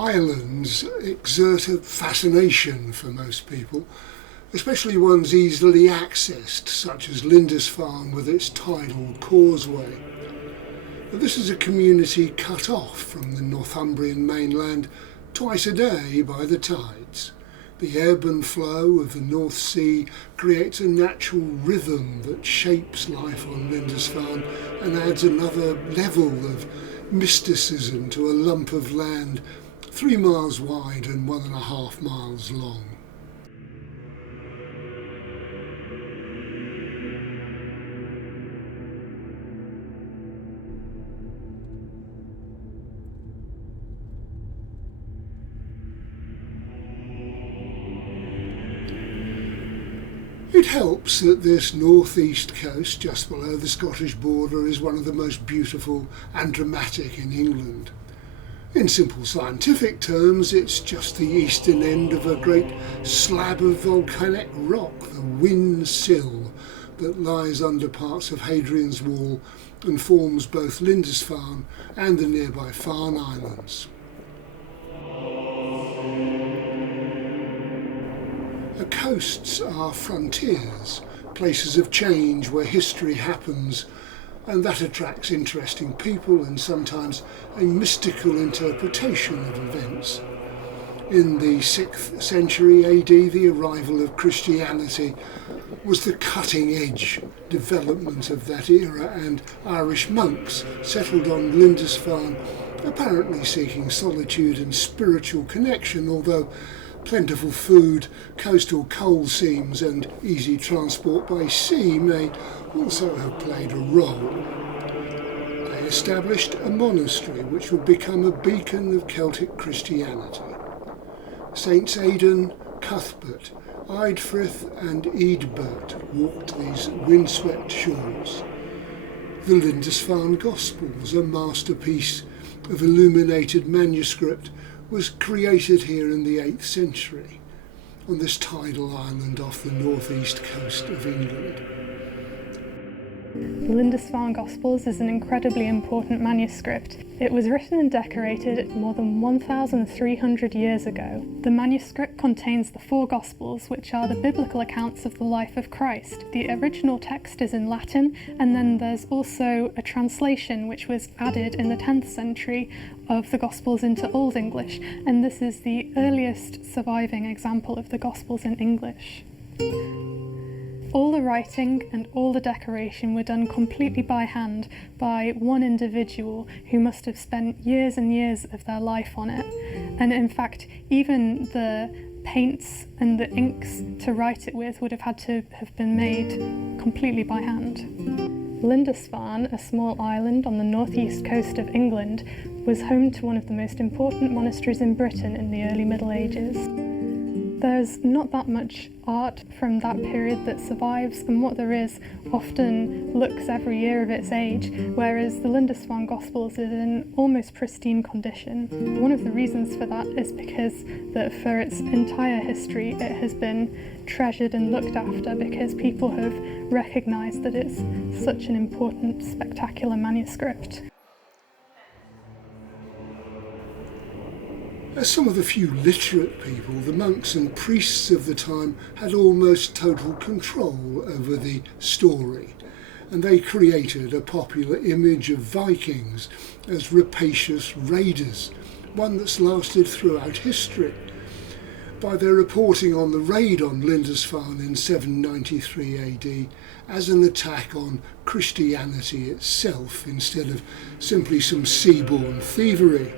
Islands exert a fascination for most people, especially ones easily accessed, such as Lindisfarne with its tidal causeway. But this is a community cut off from the Northumbrian mainland twice a day by the tides. The ebb and flow of the North Sea creates a natural rhythm that shapes life on Lindisfarne and adds another level of mysticism to a lump of land 3 miles wide and 1.5 miles long. It helps that this northeast coast, just below the Scottish border, is one of the most beautiful and dramatic in England. In simple scientific terms, it's just the eastern end of a great slab of volcanic rock, the Whin Sill, that lies under parts of Hadrian's Wall and forms both Lindisfarne and the nearby Farne Islands. Coasts are frontiers, places of change where history happens, and that attracts interesting people and sometimes a mystical interpretation of events. In the 6th century AD, the arrival of Christianity was the cutting-edge development of that era, and Irish monks settled on Lindisfarne, apparently seeking solitude and spiritual connection, although plentiful food, coastal coal seams and easy transport by sea may also have played a role. They established a monastery which would become a beacon of Celtic Christianity. Saints Aidan, Cuthbert, Eadfrith and Eadbert walked these windswept shores. The Lindisfarne Gospels, a masterpiece of illuminated manuscript, was created here in the 8th century on this tidal island off the northeast coast of England. The Lindisfarne Gospels is an incredibly important manuscript. It was written and decorated more than 1,300 years ago. The manuscript contains the 4 Gospels, which are the biblical accounts of the life of Christ. The original text is in Latin, and then there's also a translation which was added in the 10th century of the Gospels into Old English, and this is the earliest surviving example of the Gospels in English. All the writing and all the decoration were done completely by hand by one individual who must have spent years and years of their life on it. And in fact, even the paints and the inks to write it with would have had to have been made completely by hand. Lindisfarne, a small island on the northeast coast of England, was home to one of the most important monasteries in Britain in the early Middle Ages. There's not that much art from that period that survives, and what there is often looks every year of its age, whereas the Lindisfarne Gospels is in almost pristine condition. One of the reasons for that is because that for its entire history it has been treasured and looked after, because people have recognised that it's such an important, spectacular manuscript. As some of the few literate people, the monks and priests of the time had almost total control over the story, and they created a popular image of Vikings as rapacious raiders, one that's lasted throughout history. By their reporting on the raid on Lindisfarne in 793 AD as an attack on Christianity itself instead of simply some seaborne thievery.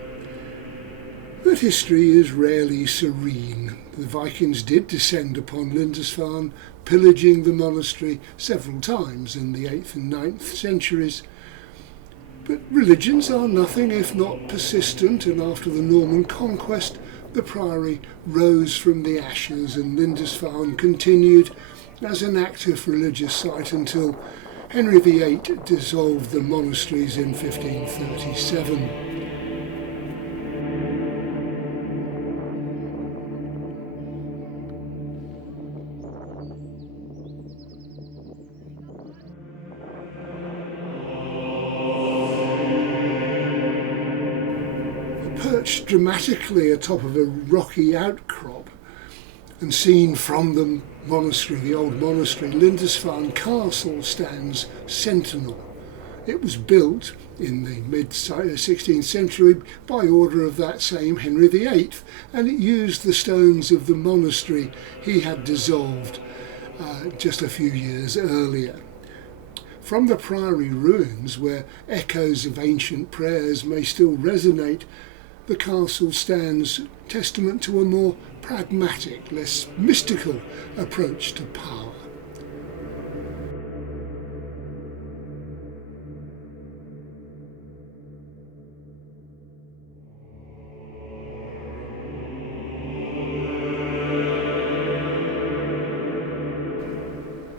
But history is rarely serene. The Vikings did descend upon Lindisfarne, pillaging the monastery several times in the 8th and 9th centuries. But religions are nothing if not persistent, and after the Norman conquest, the priory rose from the ashes and Lindisfarne continued as an active religious site until Henry VIII dissolved the monasteries in 1537. perched dramatically atop of a rocky outcrop and seen from the monastery, the old monastery, Lindisfarne Castle stands sentinel. It was built in the mid-16th century by order of that same Henry VIII, and it used the stones of the monastery he had dissolved just a few years earlier. From the priory ruins, where echoes of ancient prayers may still resonate, the castle stands testament to a more pragmatic, less mystical approach to power.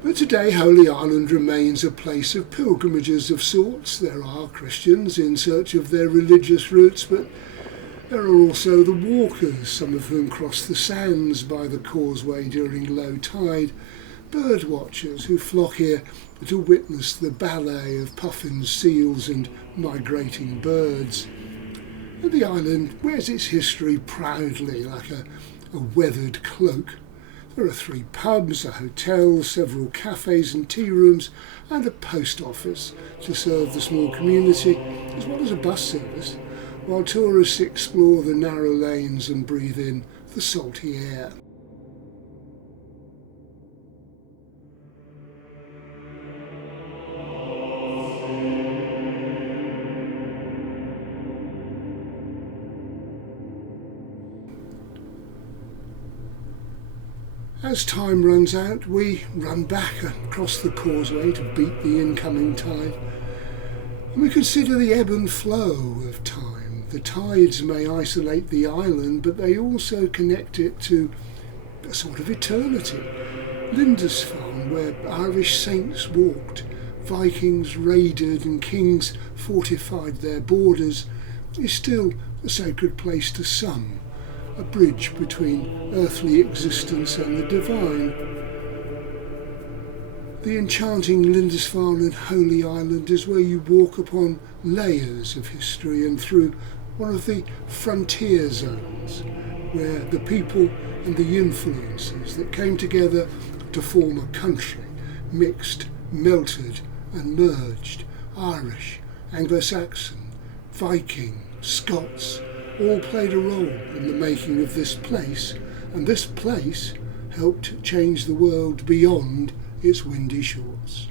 But today Holy Island remains a place of pilgrimages of sorts. There are Christians in search of their religious roots, but there are also the walkers, some of whom cross the sands by the causeway during low tide, bird watchers who flock here to witness the ballet of puffins, seals and migrating birds. And the island wears its history proudly like a weathered cloak. There are 3 pubs, a hotel, several cafes and tea rooms, and a post office to serve the small community, as well as a bus service, while tourists explore the narrow lanes and breathe in the salty air. As time runs out, we run back across the causeway to beat the incoming tide, and we consider the ebb and flow of time. The tides may isolate the island, but they also connect it to a sort of eternity. Lindisfarne, where Irish saints walked, Vikings raided and kings fortified their borders, is still a sacred place to some, a bridge between earthly existence and the divine. The enchanting Lindisfarne and Holy Island is where you walk upon layers of history and through one of the frontier zones, where the people and the influences that came together to form a country mixed, melted and merged. Irish, Anglo-Saxon, Viking, Scots, all played a role in the making of this place, and this place helped change the world beyond its windy shores.